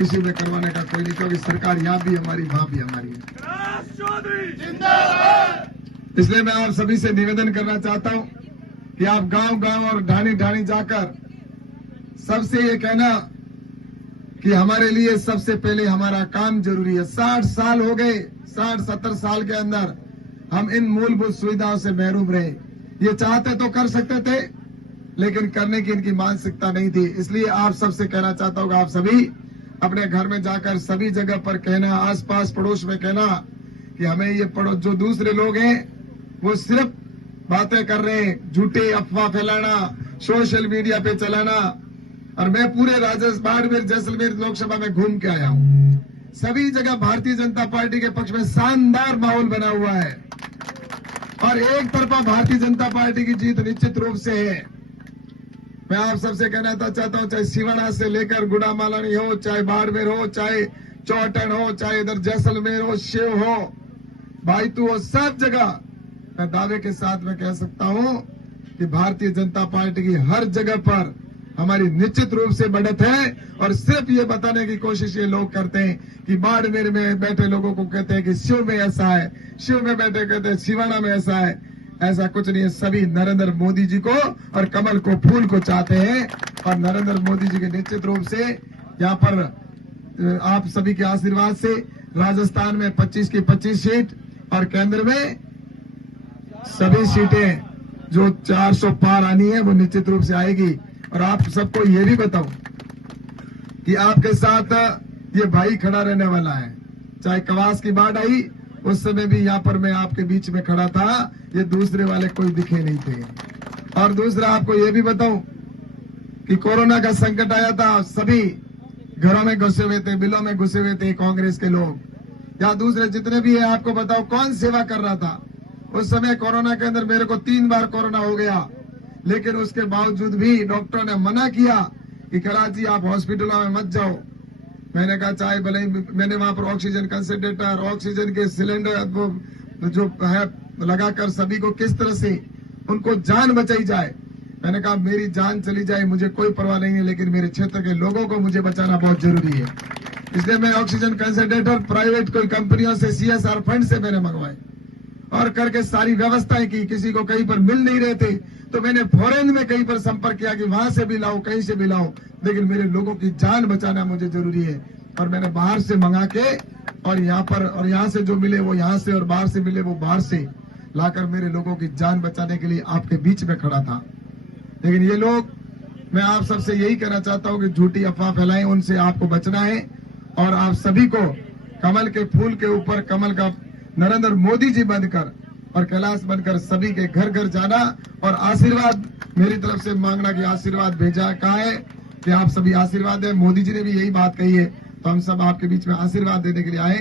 किसी में करवाने का कोई नहीं, क्योंकि सरकार यहाँ भी हमारी वहां भी हमारी है। इसलिए मैं आप सभी से निवेदन करना चाहता हूं कि आप गांव गांव और ढाणी ढाणी जाकर सबसे ये कहना कि हमारे लिए सबसे पहले हमारा काम जरूरी है। 60 साल हो गए, 60-70 साल के अंदर हम इन मूलभूत सुविधाओं से महरूम रहे। ये चाहते तो कर सकते थे, लेकिन करने की इनकी मानसिकता नहीं थी। इसलिए आप सबसे कहना चाहता हूं कि आप सभी अपने घर में जाकर सभी जगह पर कहना, आसपास पड़ोस में कहना कि हमें ये पड़ोस जो दूसरे लोग हैं वो सिर्फ बातें कर रहे हैं, झूठे अफवाह फैलाना, सोशल मीडिया पे चलाना। और मैं पूरे राजस्थान, बाड़मेर, जैसलमेर लोकसभा में घूम के आया हूं। सभी जगह भारतीय जनता पार्टी के पक्ष में शानदार माहौल बना हुआ है और एक तरफा भारतीय जनता पार्टी की जीत निश्चित रूप से है। मैं आप सबसे कहना चाहता हूं, चाहे सिवाना से लेकर गुड़ामालानी हो, चाहे बाड़मेर हो, चाहे चौटन हो, चाहे इधर जैसलमेर हो, शिव हो, बायतू हो, सब जगह मैं दावे के साथ में कह सकता हूं कि भारतीय जनता पार्टी की हर जगह पर हमारी निश्चित रूप से बढ़त है। और सिर्फ ये बताने की कोशिश ये लोग करते हैं कि बाड़मेर में बैठे लोगों को कहते हैं कि शिव में ऐसा है, शिव में बैठे कहते हैं सिवाना में ऐसा है। ऐसा कुछ नहीं है। सभी नरेंद्र मोदी जी को और कमल को फूल को चाहते हैं और नरेंद्र मोदी जी के निश्चित रूप से यहाँ पर आप सभी के आशीर्वाद से राजस्थान में 25 की 25 सीट और केंद्र में सभी सीटें जो 400 पार आनी है वो निश्चित रूप से आएगी। और आप सबको ये भी बताऊं कि आपके साथ ये भाई खड़ा रहने वाला है। चाहे कवास की बाढ़ आई उस समय भी यहाँ पर मैं आपके बीच में खड़ा था, ये दूसरे वाले कोई दिखे नहीं थे। और दूसरा आपको ये भी बताऊं कि कोरोना का संकट आया था, सभी घरों में घुसे हुए थे, बिलों में घुसे हुए थे कांग्रेस के लोग या दूसरे जितने भी है। आपको बताओ कौन सेवा कर रहा था उस समय कोरोना के अंदर? मेरे को 3 बार कोरोना हो गया, लेकिन उसके बावजूद भी डॉक्टर ने मना किया कि कराची आप हॉस्पिटलों में मत जाओ। मैंने कहा चाहे भले, मैंने वहां पर ऑक्सीजन कंसंट्रेटर, ऑक्सीजन के सिलेंडर वो जो है लगाकर सभी को किस तरह से उनको जान बचाई जाए। मैंने कहा मेरी जान चली जाए मुझे कोई परवाह नहीं है, लेकिन मेरे क्षेत्र के लोगों को मुझे बचाना बहुत जरूरी है। इसलिए मैं ऑक्सीजन कंसंट्रेटर प्राइवेट कोई कंपनियों से, CSR फंड से मैंने मंगवाए और करके सारी व्यवस्थाएं की। किसी को कहीं पर मिल नहीं रहे थे तो मैंने फॉरेन में कहीं पर संपर्क किया कि वहां से भी लाओ, कहीं से भी लाओ, लेकिन मेरे लोगों की जान बचाना मुझे जरूरी है। और मैंने बाहर से मंगा के और यहाँ पर, और यहाँ से जो मिले वो यहाँ से और बाहर से मिले वो बाहर से लाकर मेरे लोगों की जान बचाने के लिए आपके बीच में खड़ा था। लेकिन ये लोग, मैं आप सबसे यही कहना चाहता हूँ कि झूठी अफवाह फैलाएं, उनसे आपको बचना है। और आप सभी को कमल के फूल के ऊपर कमल का नरेंद्र मोदी जी बनकर और कैलाश बनकर सभी के घर घर जाना और आशीर्वाद मेरी तरफ से मांगना कि आशीर्वाद भेजा कहा है कि आप सभी आशीर्वाद दें। मोदी जी ने भी यही बात कही है, तो हम सब आपके बीच में आशीर्वाद देने के लिए आए।